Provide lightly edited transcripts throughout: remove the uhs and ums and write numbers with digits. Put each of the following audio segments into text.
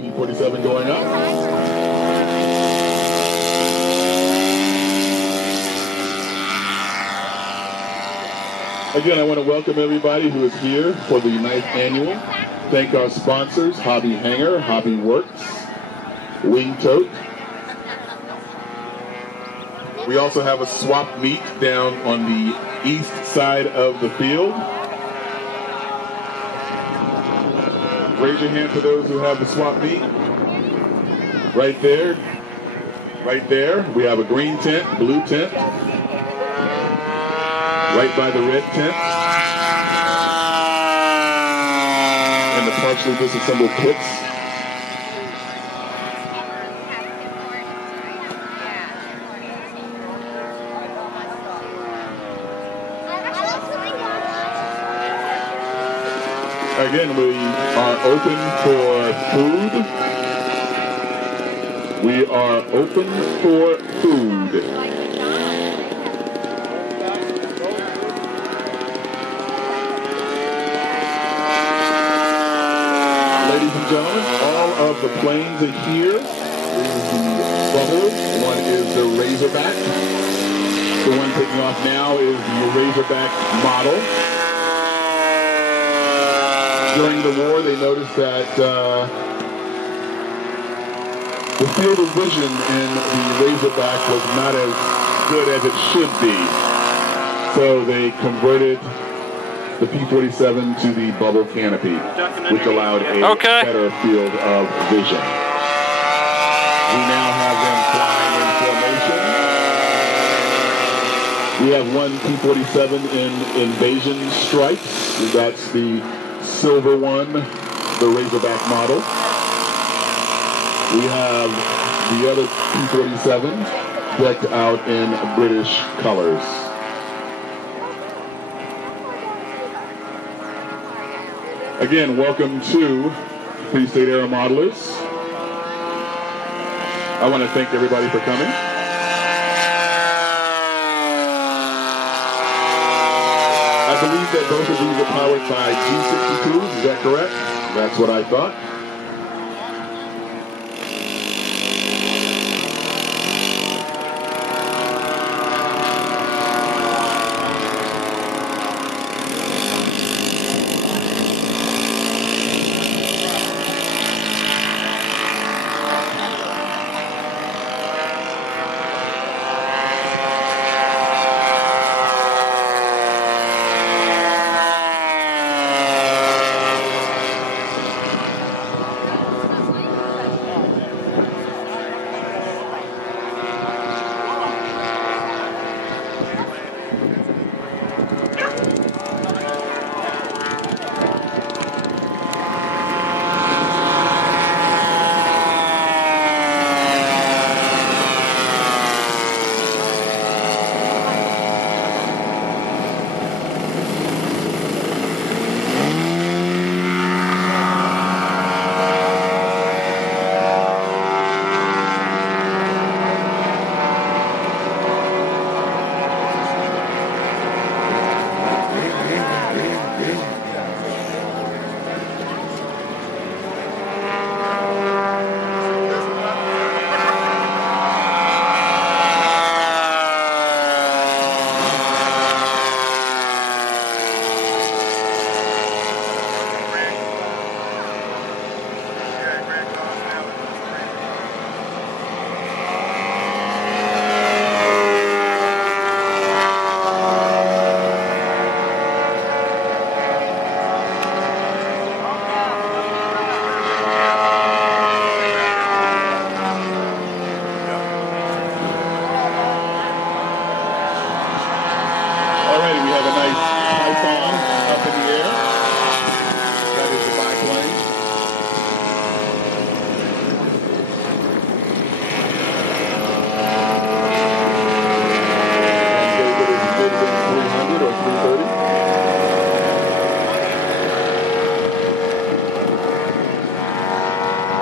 P-47 going up. Again, I want to welcome everybody who is here for the 9th annual. Thank our sponsors, Hobby Hanger, Hobby Works, Wing Tote. We also have a swap meet down on the east side of the field. Raise your hand for those who have the swap meet. Right there. Right there. We have a green tent, blue tent. Right by the red tent. And the partially disassembled kits. Again, we are open for food. We are open for food. Ladies and gentlemen, all of the planes are here. This is the Bubble. One is the Razorback. The one taking off now is the Razorback model. During the war, they noticed that the field of vision in the Razorback was not as good as it should be. So they converted the P-47 to the bubble canopy, which allowed a better field of vision. We now have them flying in formation. We have one P-47 in invasion stripes. That's the silver one, the Razorback model. We have the other P-47 decked out in British colors. Again, welcome to Freestate Aeromodelers. I want to thank everybody for coming. I believe that both of these are powered by G62s, is that correct? That's what I thought.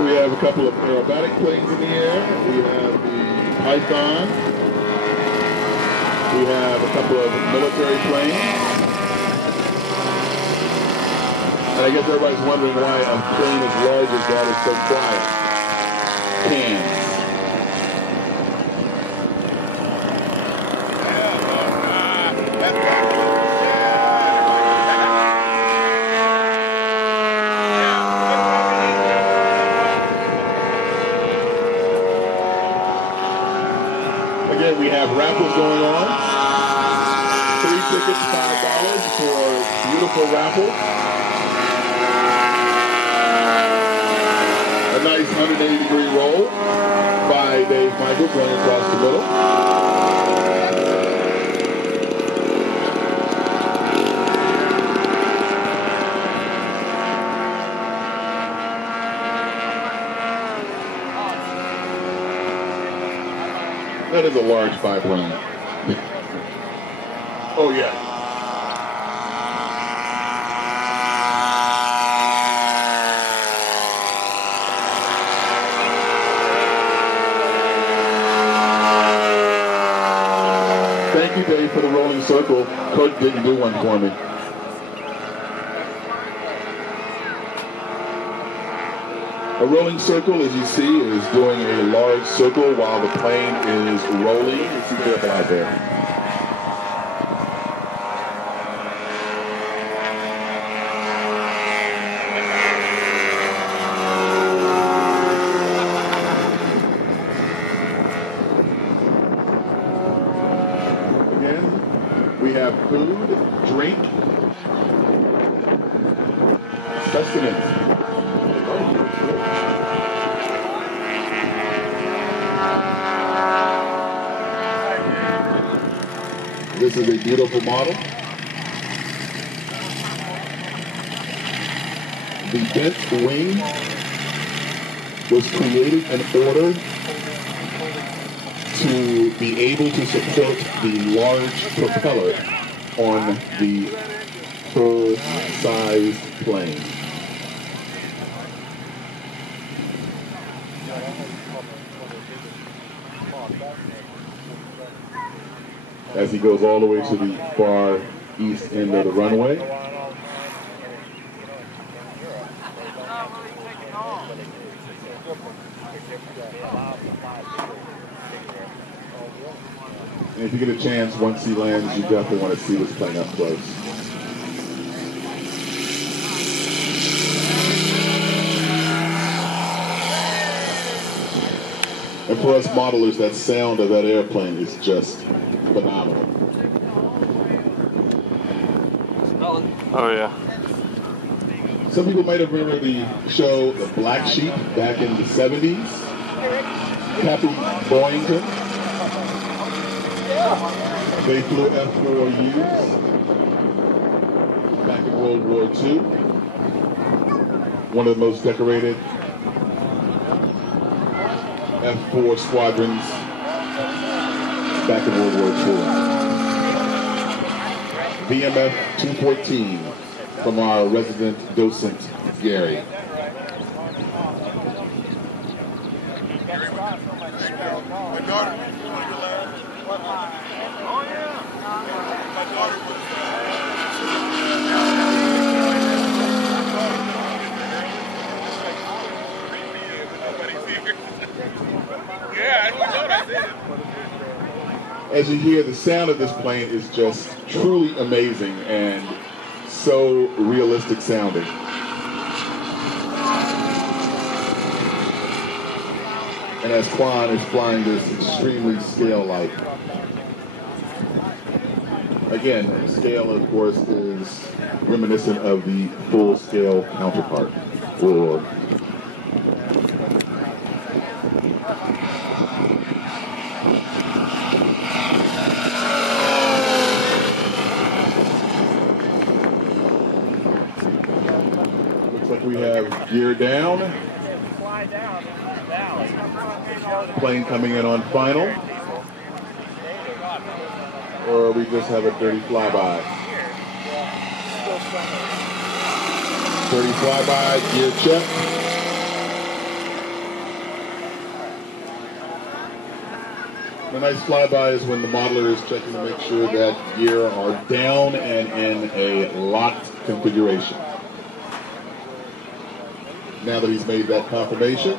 We have a couple of aerobatic planes in the air. We have the Python. We have a couple of military planes. And I guess everybody's wondering why a plane as large as that is so quiet. Cans. Again, we have raffles going on. 3 tickets, $5 for beautiful raffle. A nice 180-degree roll by Dave Michael going across the middle. That is a large biplane. Oh, yeah. Thank you, Dave, for the rolling circle. Coach didn't do one for me. A rolling circle, as you see, is doing a large circle while the plane is rolling. Let's be careful out there. Again, we have food, drink, sustenance. This is a beautiful model. The bent wing was created in order to be able to support the large propeller on the full-size plane. As he goes all the way to the far east end of the runway. And if you get a chance, once he lands, you definitely want to see this plane up close. And for us modelers, that sound of that airplane is just phenomenal. Oh yeah. Some people might have remembered the show The Black Sheep back in the 70s. Captain Boyington. They flew F-4Us back in World War II. One of the most decorated F-4 squadrons back in World War II. VMF 214 from our resident docent, Gary. My daughter. Oh yeah. My daughter was. As you hear, the sound of this plane is just truly amazing and so realistic sounding. And as Quan is flying this extremely scale-like. Again, scale, of course, is reminiscent of the full-scale counterpart, or we have gear down. Plane coming in on final. Or we just have a dirty flyby. Dirty flyby, gear check. The nice flyby is when the modeler is checking to make sure that gear are down and in a locked configuration. now that he's made that confirmation.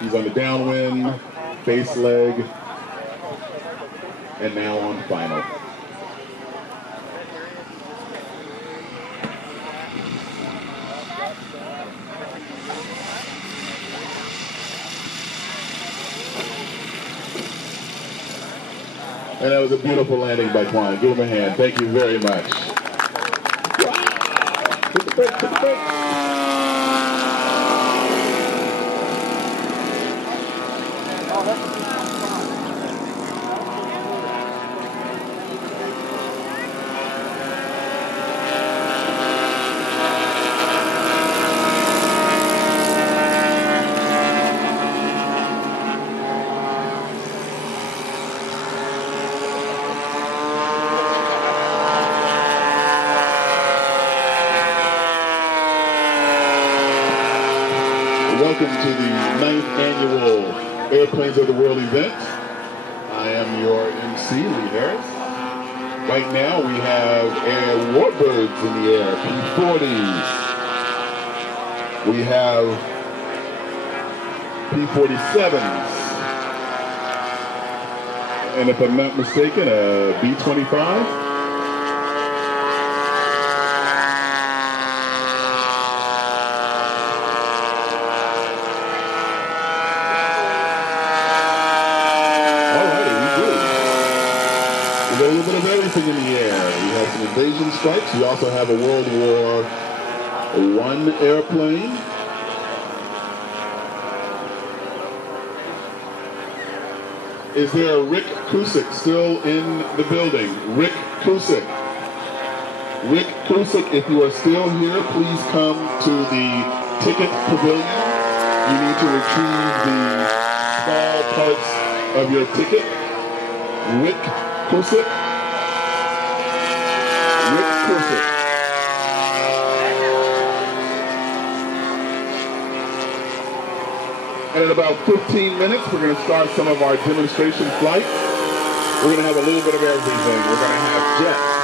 He's on the downwind, base leg, and now on final. And that was a beautiful landing by Quan. Give him a hand. Thank you very much. Hit the brake, hit the brake. Welcome to the 9th annual Airplanes of the World event. I am your MC, Lee Harris. Right now we have Warbirds in the air, P-40s. We have P-47s. And if I'm not mistaken, a B-25. A little bit of everything in the air. We have some invasion strikes. We also have a World War I airplane. Is there a Rick Cusick still in the building? Rick Cusick. Rick Cusick, if you are still here, please come to the ticket pavilion. You need to retrieve the small parts of your ticket. Rick Cusick. Rick Cusick. And in about 15 minutes, we're going to start some of our demonstration flights. We're going to have a little bit of everything. We're going to have jets.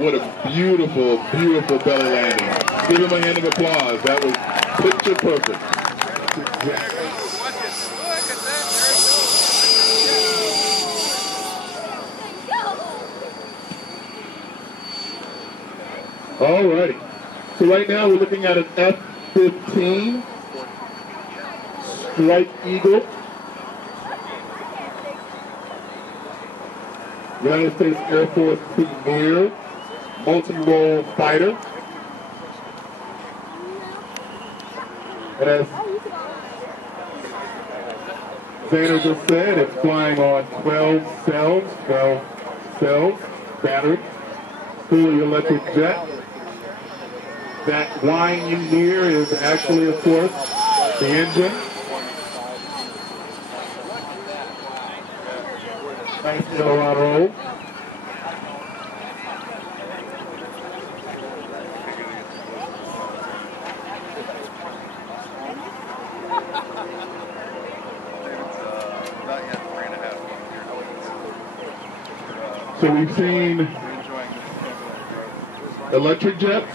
What a beautiful, beautiful belly landing. Give him a hand of applause. That was picture perfect. Alrighty. So right now we're looking at an F-15 Strike Eagle. United States Air Force premier multi-role fighter. And as Xander just said, it's flying on 12 cells, battery, fully electric jet. That whine you hear is actually, of course, the engine. Nice yellow roll. So we've seen electric jets.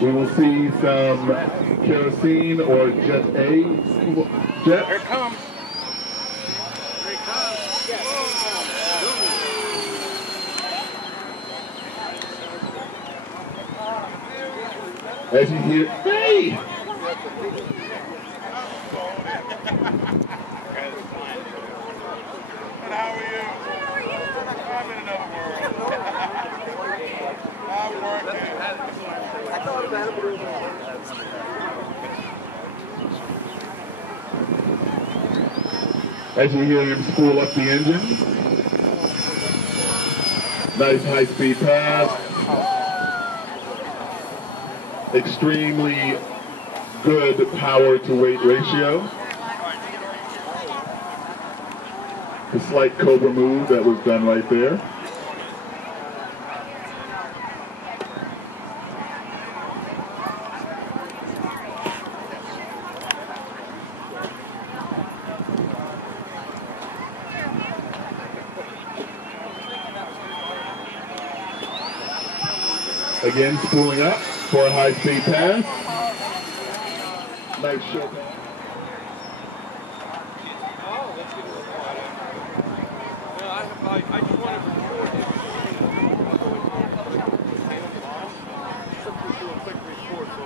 We will see some kerosene or Jet A jet. Here it comes. Here it comes. As you hear, hey! And how are you? I'm in another world. I'm working. I thought about it. As you hear him spool up the engine. Nice high-speed pass. Extremely good power-to-weight ratio. The slight Cobra move that was done right there. Again, spooling up for a high-speed pass. Nice show pass. I just wanted to record it. Do a quick report so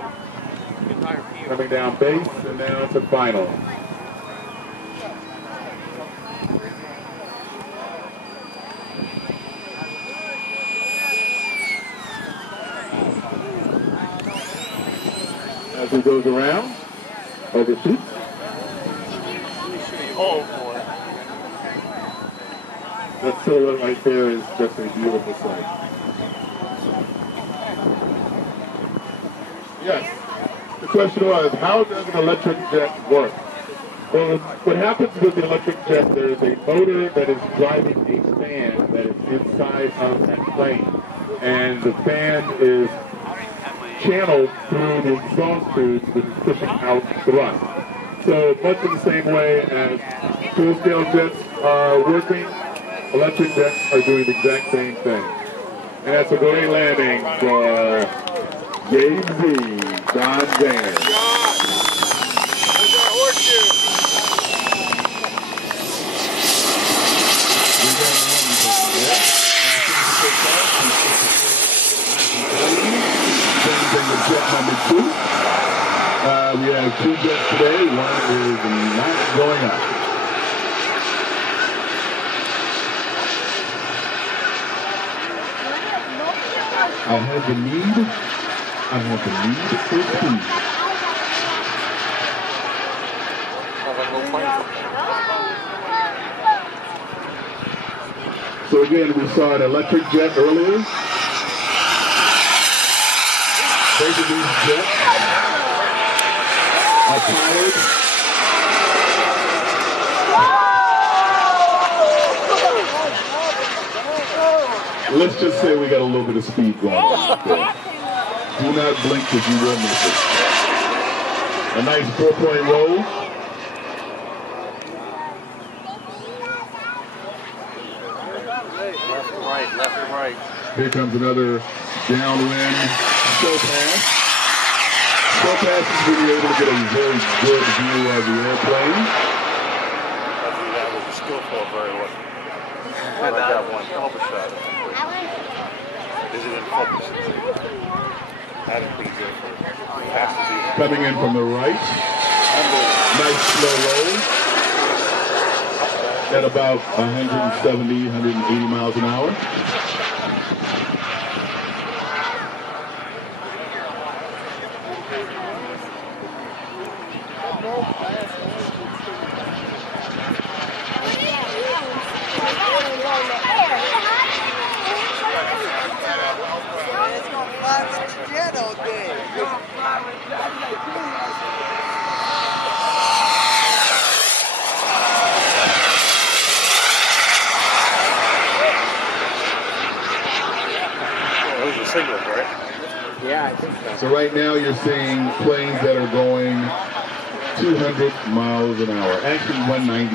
the entire team. Coming down base and now to final. As he goes around, overshoots. Oh boy. That silhouette right there is just a beautiful sight. Yes. The question was, how does an electric jet work? Well, what happens with the electric jet, there is a motor that is driving a fan that is inside of that plane. And the fan is channeled through the exhaust tubes, which is pushing out thrust. So much in the same way as full-scale jets are working, electric jets are doing the exact same thing. And that's a great landing for Game Z, Don Van. There's our horseshoe. Jet number 2. We have 2 jets today. One is not going up. I have the need for speed. So again, we saw an electric jet earlier. Both of these jets are powered. Let's just say we got a little bit of speed going on there. Do not blink because you will miss it. A nice 4-point roll. Left and right. Here comes another downwind show pass. Show pass is when you're able to get a very good view of the airplane. That was a skillful very well. I got one helper shot. Is it in focus? That is pretty good. Has to be. Coming in from the right. Nice slow roll. At about 170, 180 miles an hour. Yeah, I think so. So right now you're seeing planes that are going 200 miles an hour. Actually 199.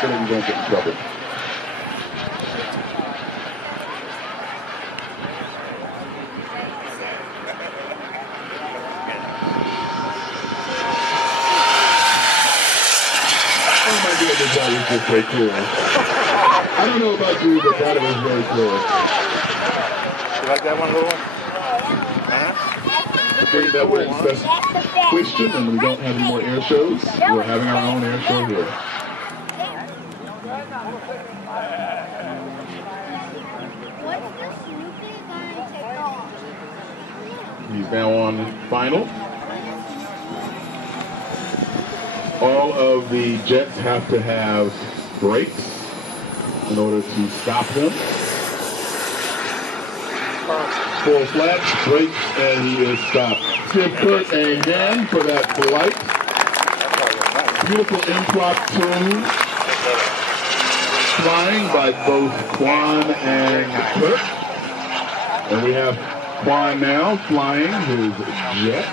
So that we don't get in trouble. Oh my goodness, that was just very cool. I don't know about you, but that was very cool. You like that one, little one? Being that we're in question and we don't have any more air shows, we're having our own air show here. He's now on final. All of the jets have to have brakes in order to stop them. Full flaps, brakes, and he is stopped. Give Kurt a hand for that flight. Beautiful impromptu flying by both Quan and Kurt. And we have Quan now flying his jet.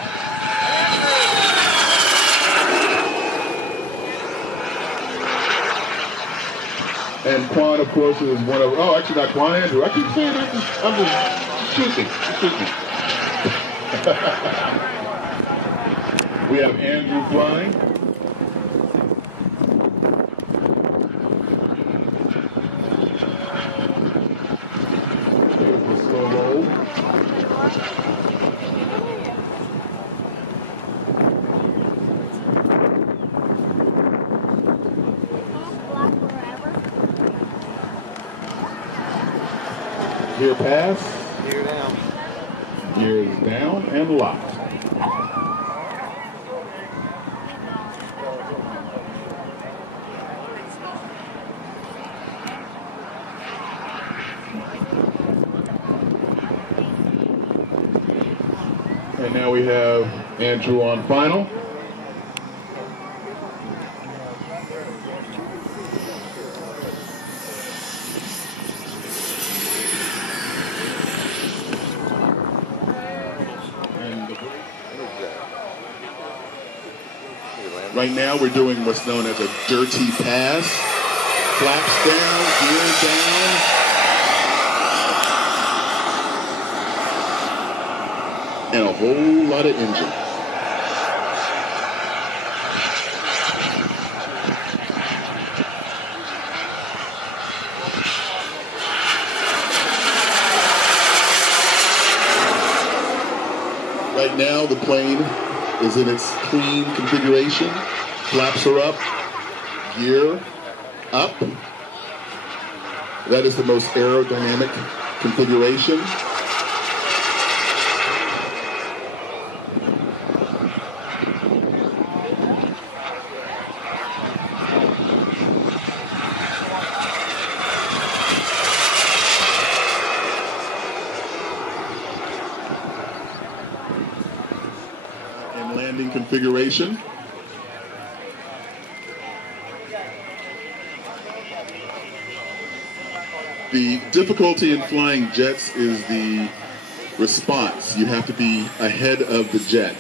And Quan, of course, is one of, oh, actually not Quan, Andrew. I keep saying I'm just Excuse me. We have Andrew flying. Here's the slow roll. Gear pass. Gear down. Gears down and locked. And now we have Andrew on final. Right now we're doing what's known as a dirty pass. Flaps down, gear down. And a whole lot of engine. Right now the plane is in its clean configuration. Flaps are up, gear up. That is the most aerodynamic configuration. And landing configuration. The difficulty in flying jets is the response. You have to be ahead of the jet.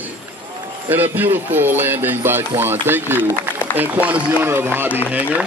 And a beautiful landing by Quan. Thank you. And Quan is the owner of Hobby Hangar.